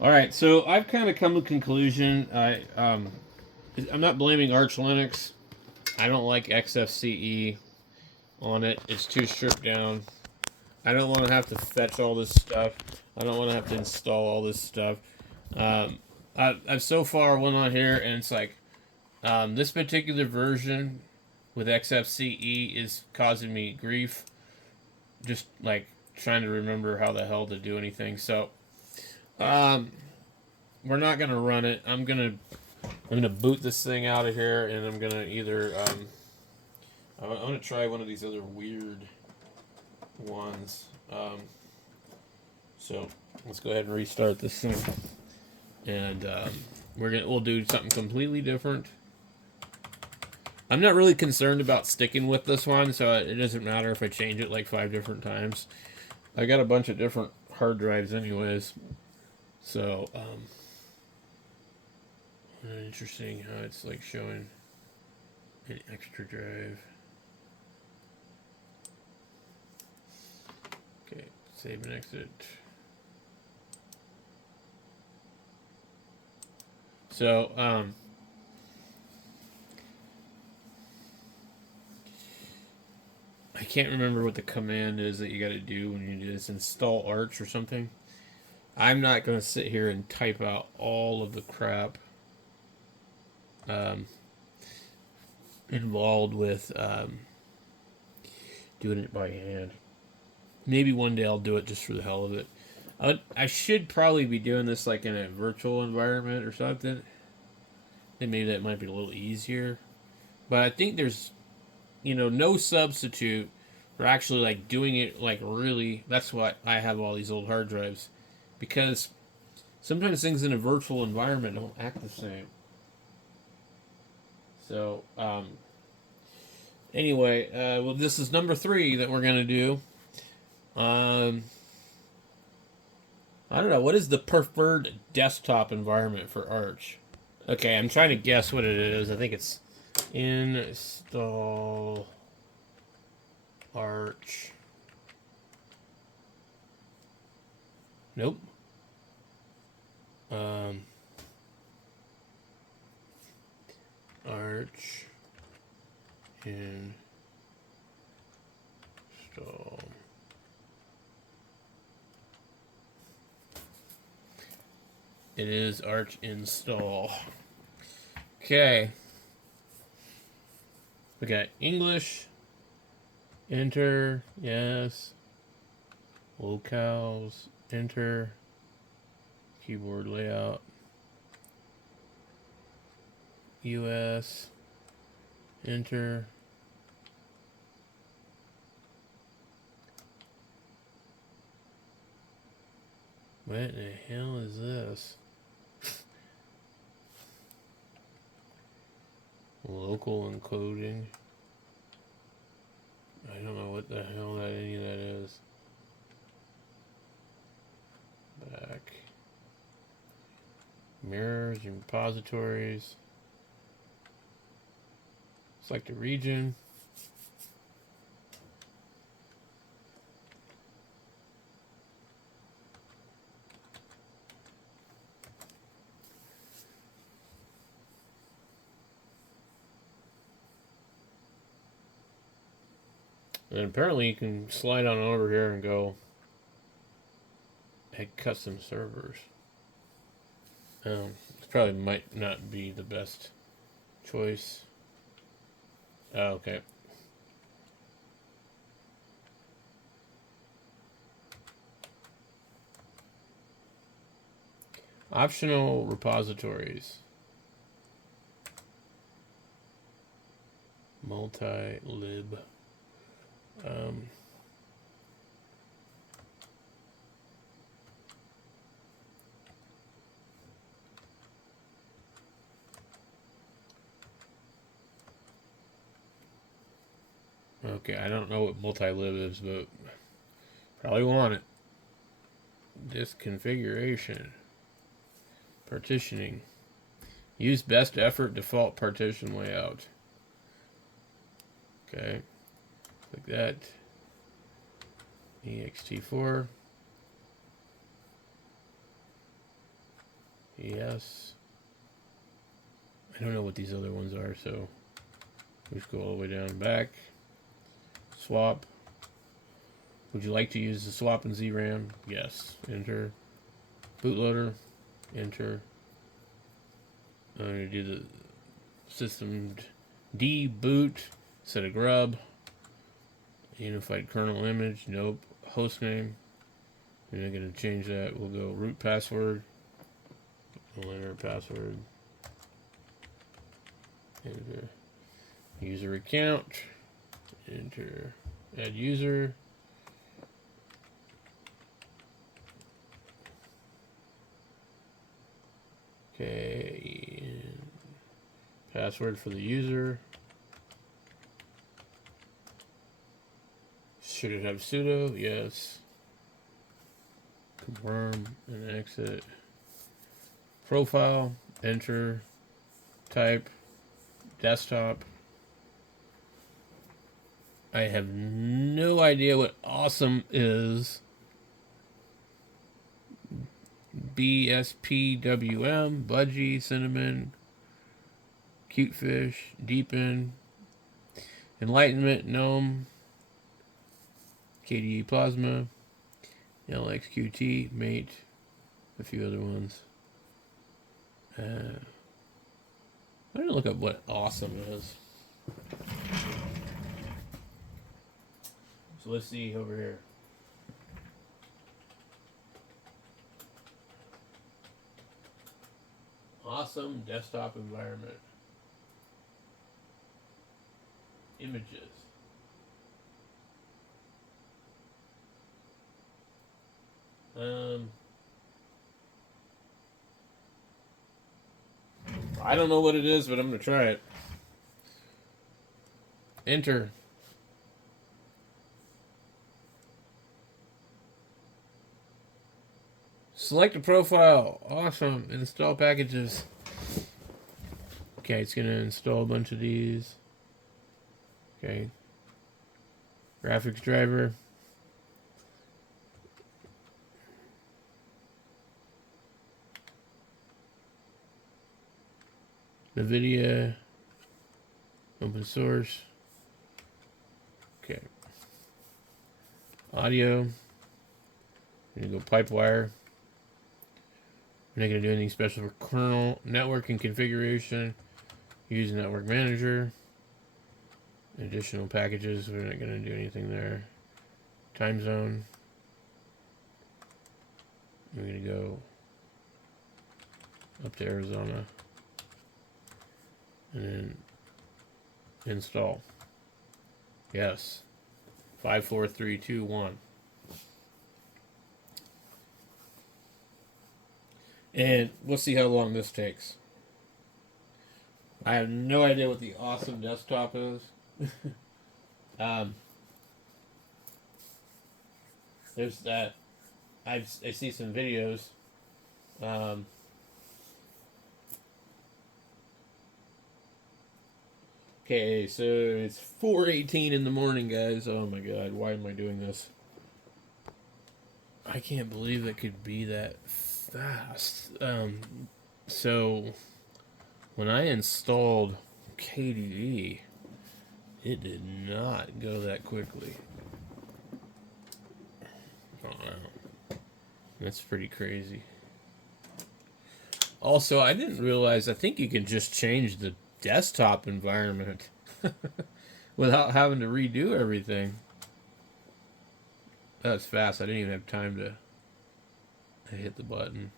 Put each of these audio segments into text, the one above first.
All right, so I've kind of come to the conclusion. I'm not blaming Arch Linux. I don't like XFCE on it. It's too stripped down. I don't want to have to fetch all this stuff. I don't want to have to install all this stuff. Um, I've so far went on here and it's like this particular version with XFCE is causing me grief. Just like trying to remember how the hell to do anything. So um, we're not gonna run it. I'm gonna boot this thing out of here, and I'm gonna either I'm gonna try one of these other weird ones. So let's go ahead and restart this thing, and we'll do something completely different. I'm not really concerned about sticking with this one, so it doesn't matter if I change it like 5 different times. I got a bunch of different hard drives, anyways. So interesting how it's like showing an extra drive. Okay, save and exit. So, I can't remember what the command is that you got to do when you do this. Install Arch or something. I'm not going to sit here and type out all of the crap um, involved with doing it by hand. Maybe one day I'll do it just for the hell of it. I should probably be doing this like in a virtual environment or something. And maybe that might be a little easier. But I think there's, no substitute for actually like doing it like really. That's why I have all these old hard drives. Because sometimes things in a virtual environment don't act the same. So, anyway, well, this is number 3 that we're going to do. Um, I don't know. What is the preferred desktop environment for Arch? Okay, I'm trying to guess what it is. I think it's install Arch. Nope. Um, Arch install. It is Arch install. Okay. We got English. Enter. Yes. Locales. Enter. Keyboard layout. US. Enter. What the hell is this? Local encoding. I don't know what the hell any of that is. Back. Mirrors and repositories. Select a region. And apparently you can slide on over here and go add custom servers. This probably might not be the best choice. Oh, okay. Optional repositories. Multi-lib. Okay, I don't know what multi-lib is, but probably want it. Disk configuration. Partitioning. Use best effort default partition layout. Okay. Like that. ext4. Yes. I don't know what these other ones are, so let's go all the way down back. Swap. Would you like to use the swap in ZRAM? Yes. Enter. Bootloader. Enter. I'm going to do the system deboot instead of grub. Unified kernel image. Nope. Hostname. We're not going to change that. We'll go root password. We'll enter password. Enter. User account. Enter. Add user. Okay. Password for the user. Should it have sudo? Yes. Confirm and exit. Profile. Enter. Type. Desktop. I have no idea what awesome is. BSPWM, Budgie, Cinnamon, Cute Fish, Deepen, Enlightenment, Gnome, KDE Plasma, LXQT, Mate, a few other ones. I'm going to look up what awesome is. So let's see over here. Awesome desktop environment. Images. I don't know what it is, but I'm going to try it. Enter. Select a profile. Awesome. Install packages. Okay, it's going to install a bunch of these. Okay. Graphics driver. NVIDIA. Open source. Okay. Audio. I'm going to go Pipewire. We're not going to do anything special for kernel, networking configuration. Use network manager. Additional packages. We're not going to do anything there. Time zone. We're going to go up to Arizona. And then install. Yes. 5, 4, 3, 2, 1. And we'll see how long this takes. I have no idea what the awesome desktop is. There's that. I see some videos. Okay, so it's 4:18 in the morning, guys. Oh my god, why am I doing this? I can't believe it could be that fast. So when I installed KDE, it did not go that quickly. Oh, wow. That's pretty crazy. Also, I didn't realize, I think you can just change the desktop environment without having to redo everything. That's fast. I didn't even have time to hit the button.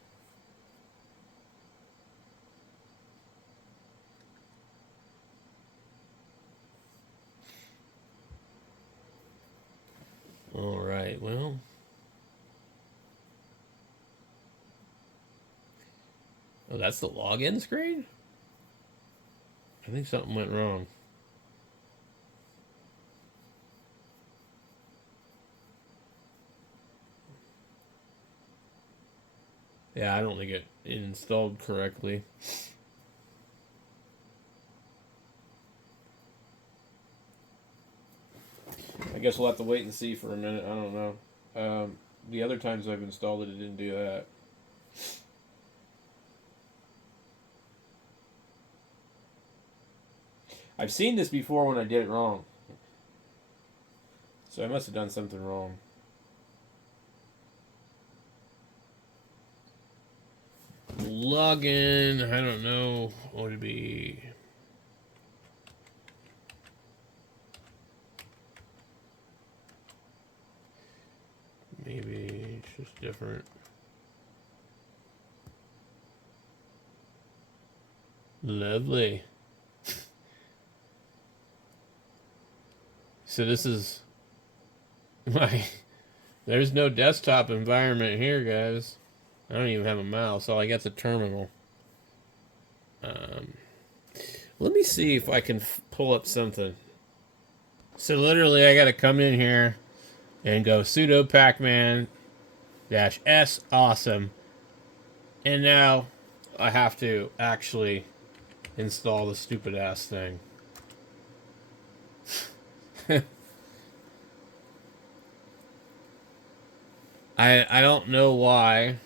All right, well. Oh, that's the login screen? I think something went wrong. Yeah, I don't think it installed correctly. I guess we'll have to wait and see for a minute. I don't know. The other times I've installed it, it didn't do that. I've seen this before when I did it wrong. So I must have done something wrong. Login, I don't know what would it be. Maybe it's just different. Lovely. So this is my... There's no desktop environment here, guys. I don't even have a mouse. All I got's a terminal. Let me see if I can pull up something. So literally, I got to come in here and go sudo pacman -s awesome. And now I have to actually install the stupid ass thing. I don't know why,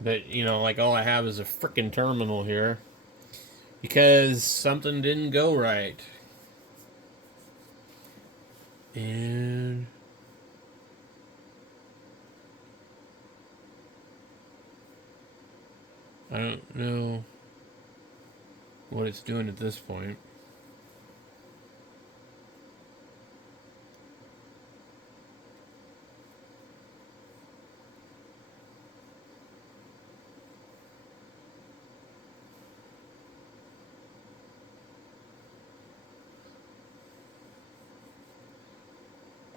but you know, like all I have is a frickin' terminal here because something didn't go right. And I don't know what it's doing at this point.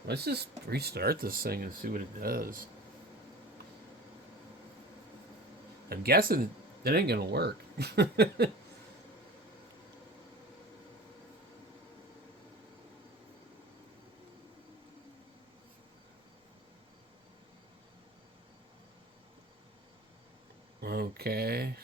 Let's just restart this thing and see what it does. I'm guessing that ain't gonna work. Okay.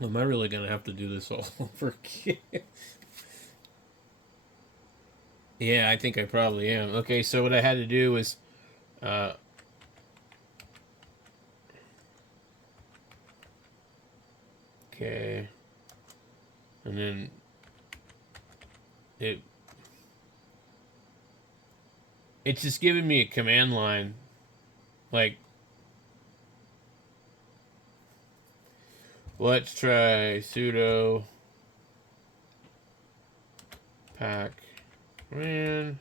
Am I really gonna have to do this all over again? Yeah, I think I probably am. Okay, so what I had to do was okay. And then it's just giving me a command line. Like, let's try sudo pacman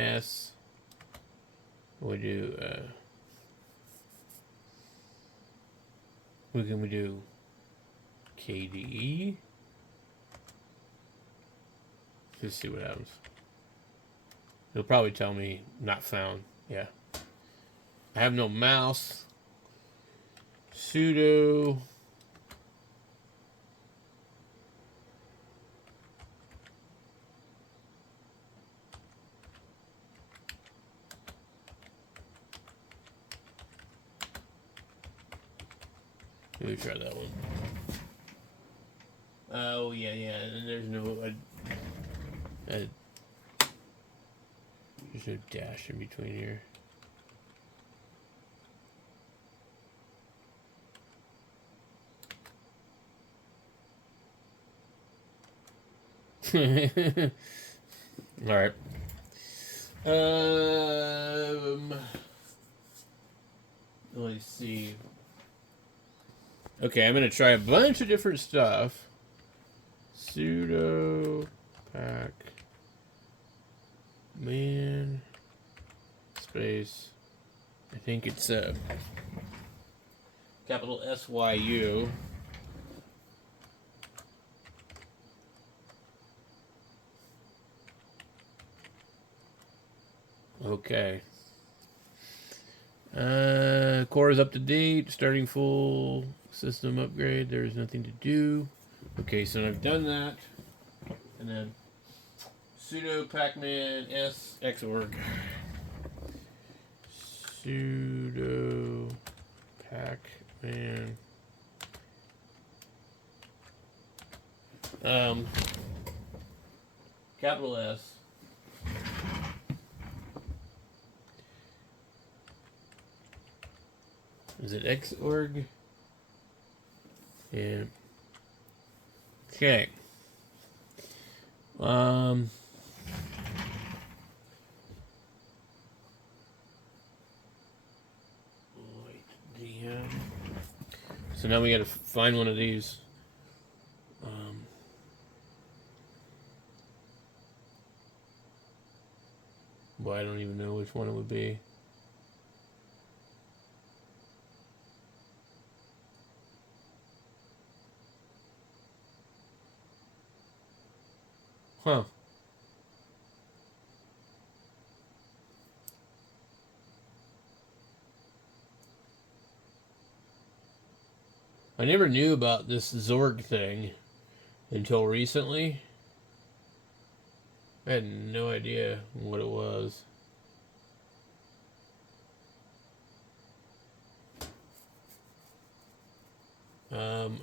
-s. We do what can we do? KDE. Just see what happens. It'll probably tell me not found. Yeah. I have no mouse. Sudo let me try that one. Oh, yeah. And there's no there's no dash in between here. All right. Let's see. Okay, I'm gonna try a bunch of different stuff. Sudo pacman space. I think it's capital SYU. Okay. Core is up to date. Starting full system upgrade. There's nothing to do. Okay, so I've done that. And then sudo pacman -s xorg. Sudo pacman Capital S. Is it Xorg? Yeah. Okay. DM. So now we got to find one of these. Well, I don't even know which one it would be. Huh. I never knew about this Zorg thing until recently. I had no idea what it was.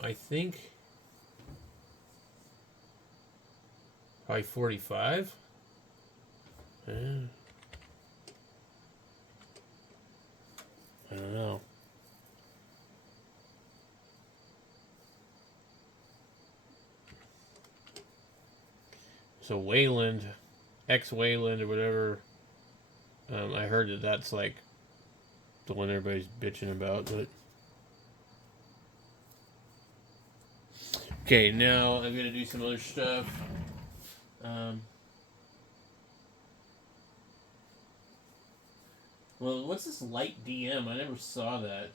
I think probably 45. I don't know. So Wayland, Wayland or whatever. I heard that that's like the one everybody's bitching about, but. Okay, now I'm gonna do some other stuff. Well, what's this light DM? I never saw that.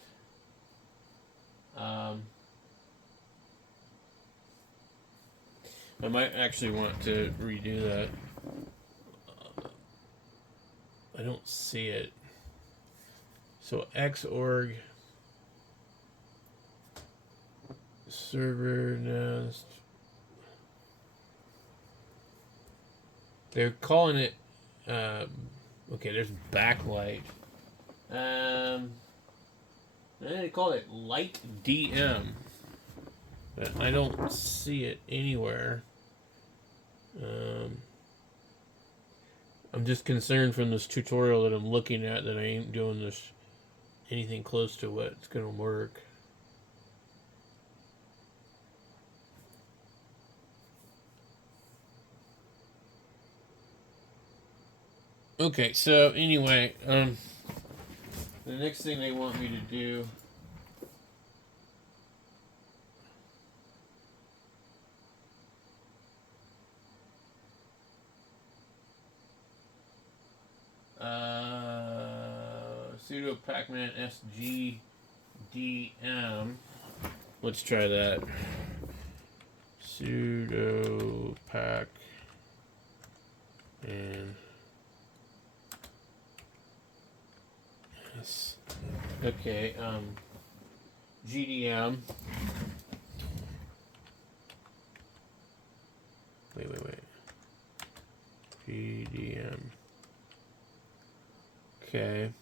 I might actually want to redo that. I don't see it. So Xorg server nest. They're calling it. Okay, there's backlight. They call it light DM, but I don't see it anywhere. I'm just concerned from this tutorial that I'm looking at that I ain't doing this anything close to what's gonna work. Okay, so anyway, the next thing they want me to do sudo pacman sgdm. Let's try that. Sudo pac and yes. Okay, GDM. Wait. GDM. Okay.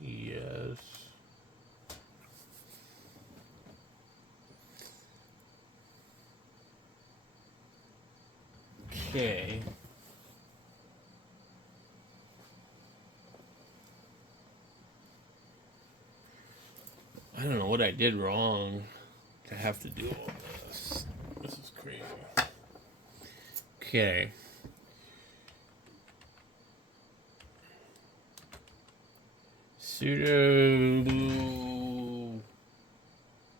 Yes. Okay. I don't know what I did wrong to have to do all this. This is crazy. Okay. Sudo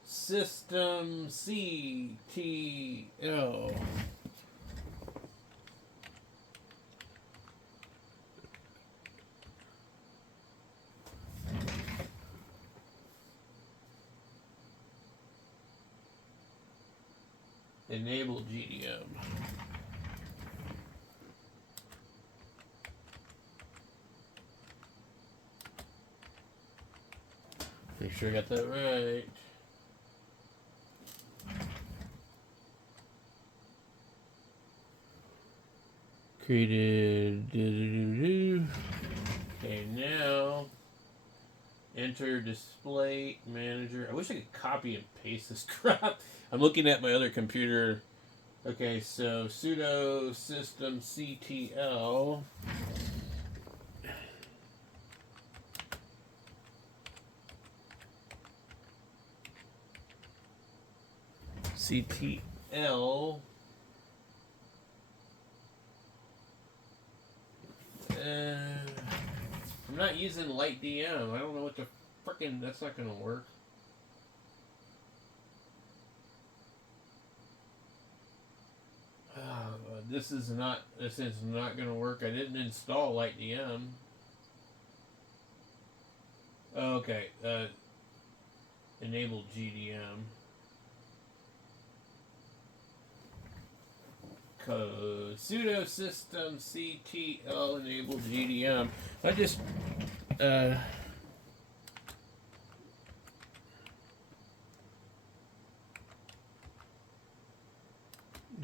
system ctl. Enable GDM. Make sure I got that right. Created. Okay, now Enter display manager. I wish I could copy and paste this crap. I'm looking at my other computer. Okay, so sudo systemctl. CTL. I'm not using light DM. I don't know what the frickin'. That's not gonna work. This is not gonna work. I didn't install light DM. Okay. Enable GDM. Code sudo systemctl enable GDM. I just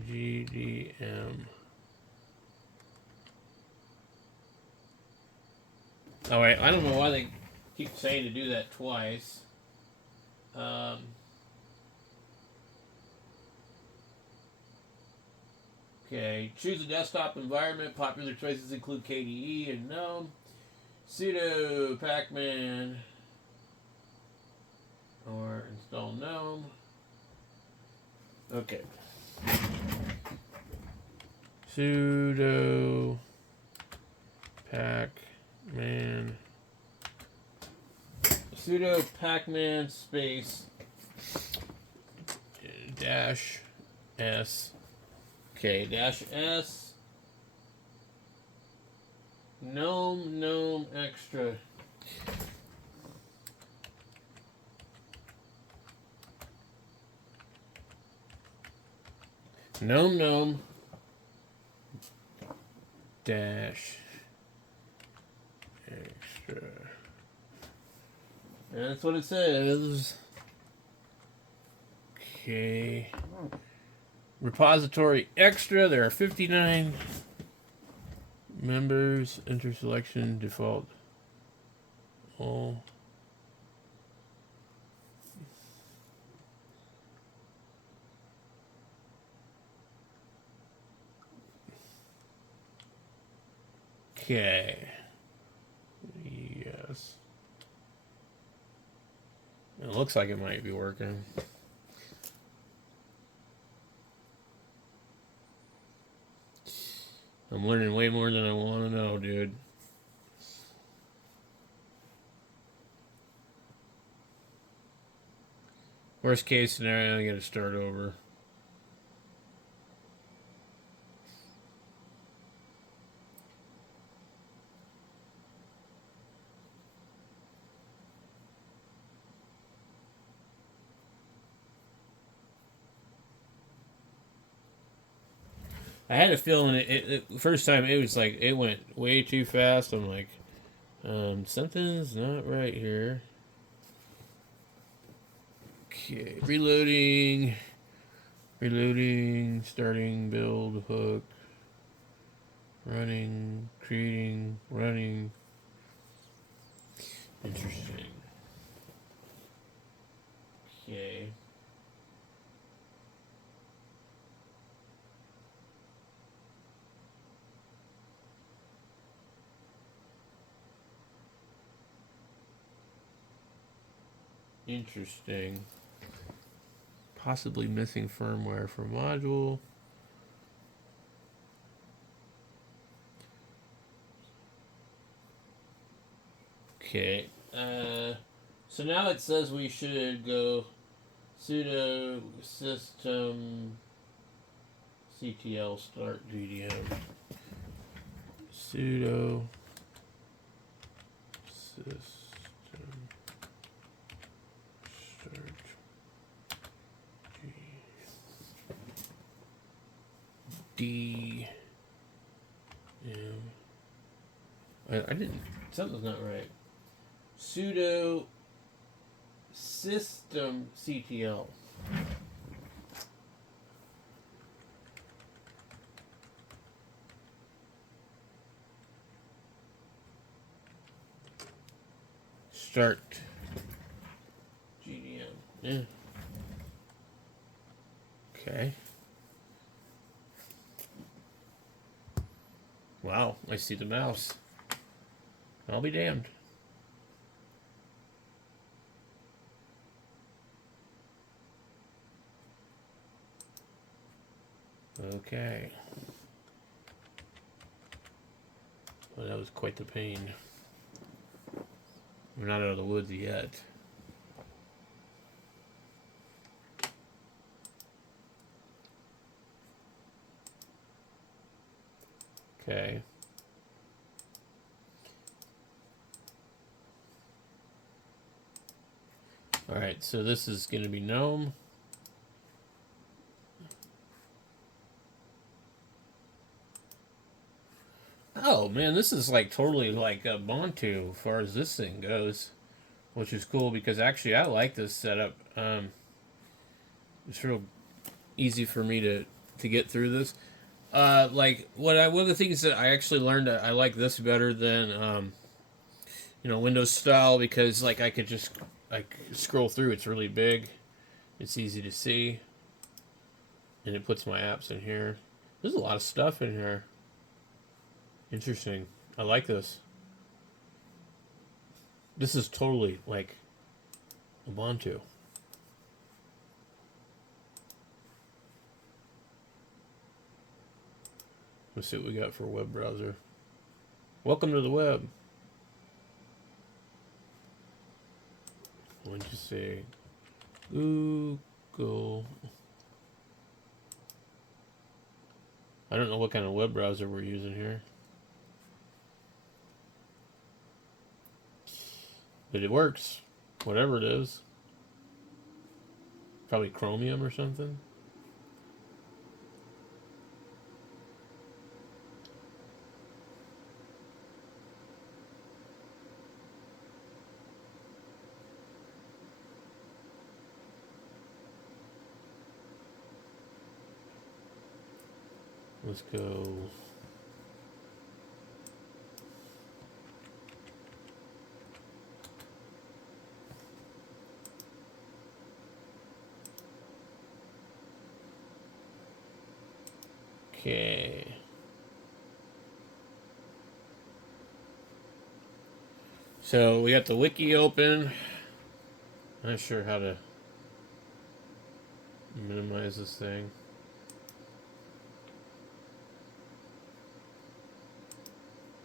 GDM. All right, I don't know why they keep saying to do that twice. Okay, choose a desktop environment. Popular choices include KDE and GNOME. Sudo pacman or install GNOME. Okay. Sudo pacman. Sudo pacman space dash s. Okay, dash s. Gnome extra. Gnome dash extra. And that's what it says. Okay. Repository extra. There are 59 members. Enter selection default. All. Okay. Yes. It looks like it might be working. I'm learning way more than I want to know, dude. Worst case scenario, I gotta start over. I had a feeling it first time it was like it went way too fast. I'm like, something's not right here. Okay, reloading, starting build hook, running, creating, running. Interesting. Okay. Interesting. Possibly missing firmware for module. Okay. So now it says we should go sudo system ctl start GDM. Sudo system start GDM. I didn't. Something's not right. Sudo system ctl. start GDM. Yeah. Okay. Wow, I see the mouse. I'll be damned. Okay. Well, that was quite the pain. We're not out of the woods yet. Okay. Alright, so this is going to be gnome. Oh man, this is like totally like a Bantu as far as this thing goes, which is cool because actually I like this setup. It's real easy for me to get through this. Like one of the things that I actually learned that I like this better than Windows style because like I could just like scroll through. It's really big. It's easy to see, and it puts my apps in here. There's a lot of stuff in here. Interesting. I like this. This is totally like Ubuntu. Let's see what we got for a web browser. Welcome to the web. What'd you say? Google. I don't know what kind of web browser we're using here. But it works. Whatever it is. Probably Chromium or something. Let's go. Okay. So we got the wiki open. I'm not sure how to minimize this thing.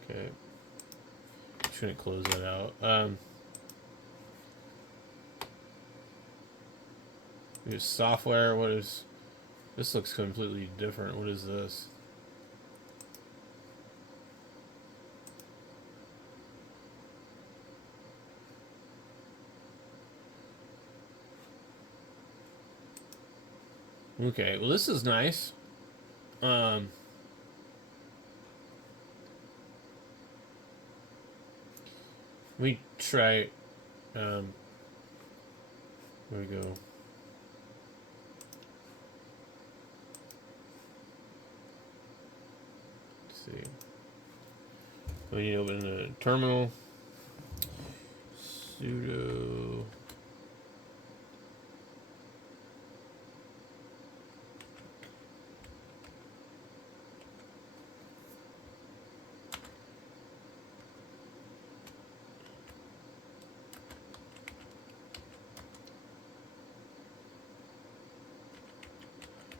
Okay. Just gonna close that out. There's software. What is this? Looks completely different. What is this? Okay, well this is nice. We try. Where we go? Let's see. We need to open the terminal. Sudo.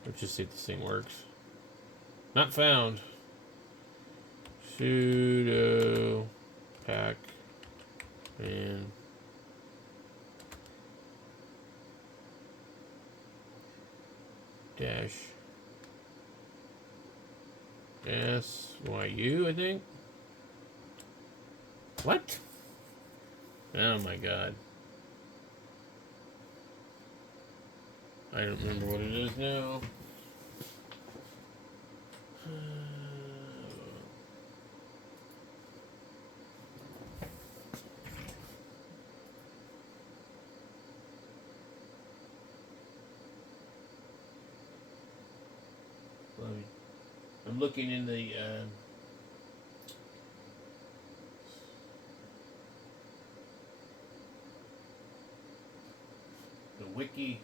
Let's just see if this thing works. Not found. Sudo pack and dash SYU, I think. What? Oh my god. I don't remember what it is now. I'm looking in the wiki.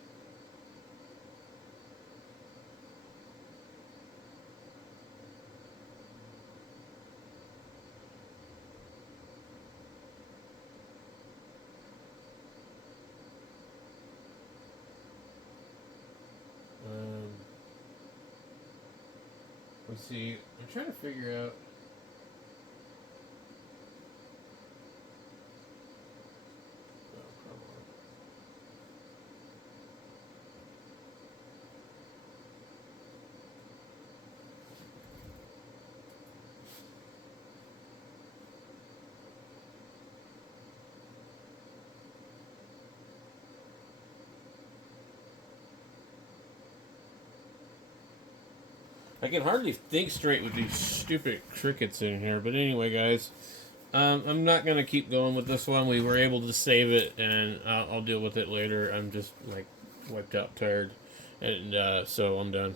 Let's see. I'm trying to figure out. Oh, come on. I can hardly think straight with these stupid crickets in here. But anyway, guys, I'm not going to keep going with this one. We were able to save it, and I'll deal with it later. I'm just, like, wiped out tired. And so I'm done.